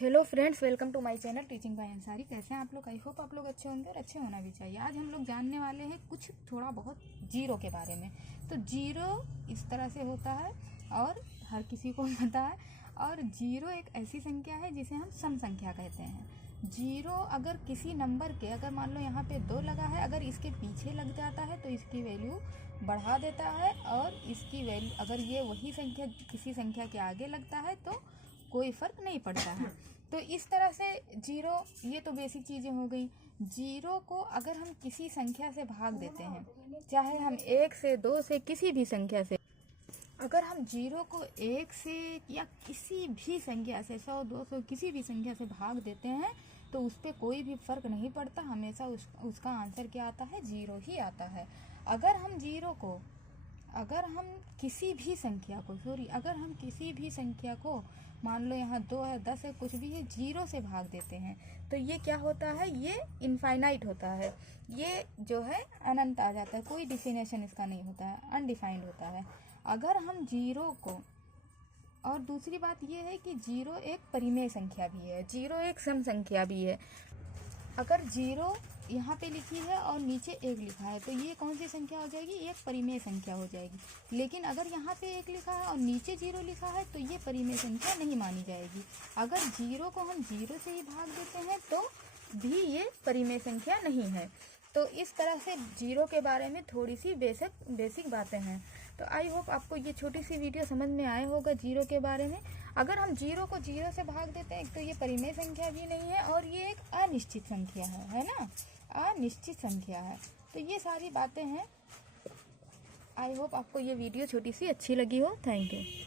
Hello friends, welcome to my channel teaching by Ansari. कैसे हैं आप लोग? आई होप आप लोग अच्छे होंगे और अच्छे होना भी चाहिए। आज हम लोग जानने वाले हैं कुछ थोड़ा बहुत जीरो के बारे में। तो जीरो इस तरह से होता है और हर किसी को पता है। और जीरो एक ऐसी संख्या है जिसे हम सम संख्या कहते हैं। जीरो अगर किसी नंबर के, अगर मान लो यहाँ पे 2 लगा है, अगर इसके पीछे लग जाता है तो इसकी वैल्यू बढ़ा देता है, और इसकी वैल्यू अगर ये वही संख्या किसी संख्या के आगे लगता है तो कोई फर्क नहीं पड़ता है। तो इस तरह से जीरो, ये तो बेसिक चीज़ें हो गई। जीरो को अगर हम किसी संख्या से भाग देते हैं, चाहे हम 1 से 2 से किसी भी संख्या से, अगर हम जीरो को 1 से या किसी भी संख्या से 100 200 किसी भी संख्या से भाग देते हैं तो उस पर कोई भी फर्क नहीं पड़ता। हमेशा उसका आंसर क्या आता है? जीरो ही आता है। अगर हम जीरो को, अगर हम किसी भी संख्या को मान लो यहाँ 2 है, 10 है, कुछ भी है, जीरो से भाग देते हैं तो ये क्या होता है? ये इनफाइनाइट होता है। ये जो है अनंत आ जाता है, कोई डिफिनेशन इसका नहीं होता है, अनडिफाइंड होता है। अगर हम जीरो को, और दूसरी बात ये है कि जीरो एक परिमेय संख्या भी है, जीरो एक सम संख्या भी है। अगर जीरो यहाँ पे लिखी है और नीचे 1 लिखा है तो ये कौन सी संख्या हो जाएगी? ये एक परिमेय संख्या हो जाएगी। लेकिन अगर यहाँ पे 1 लिखा है और नीचे 0 लिखा है तो ये परिमेय संख्या नहीं मानी जाएगी। अगर जीरो को हम 0 से ही भाग देते हैं तो भी ये परिमेय संख्या नहीं है। तो इस तरह से जीरो के बारे में थोड़ी सी बेसिक बातें हैं। तो आई होप आपको ये छोटी सी वीडियो समझ में आया होगा जीरो के बारे में। अगर हम जीरो को 0 से भाग देते हैं तो ये परिमेय संख्या भी नहीं है और ये एक अनिश्चित संख्या है ना, अनिश्चित संख्या है। तो ये सारी बातें हैं। आई होप आपको ये वीडियो छोटी सी अच्छी लगी हो। Thank you.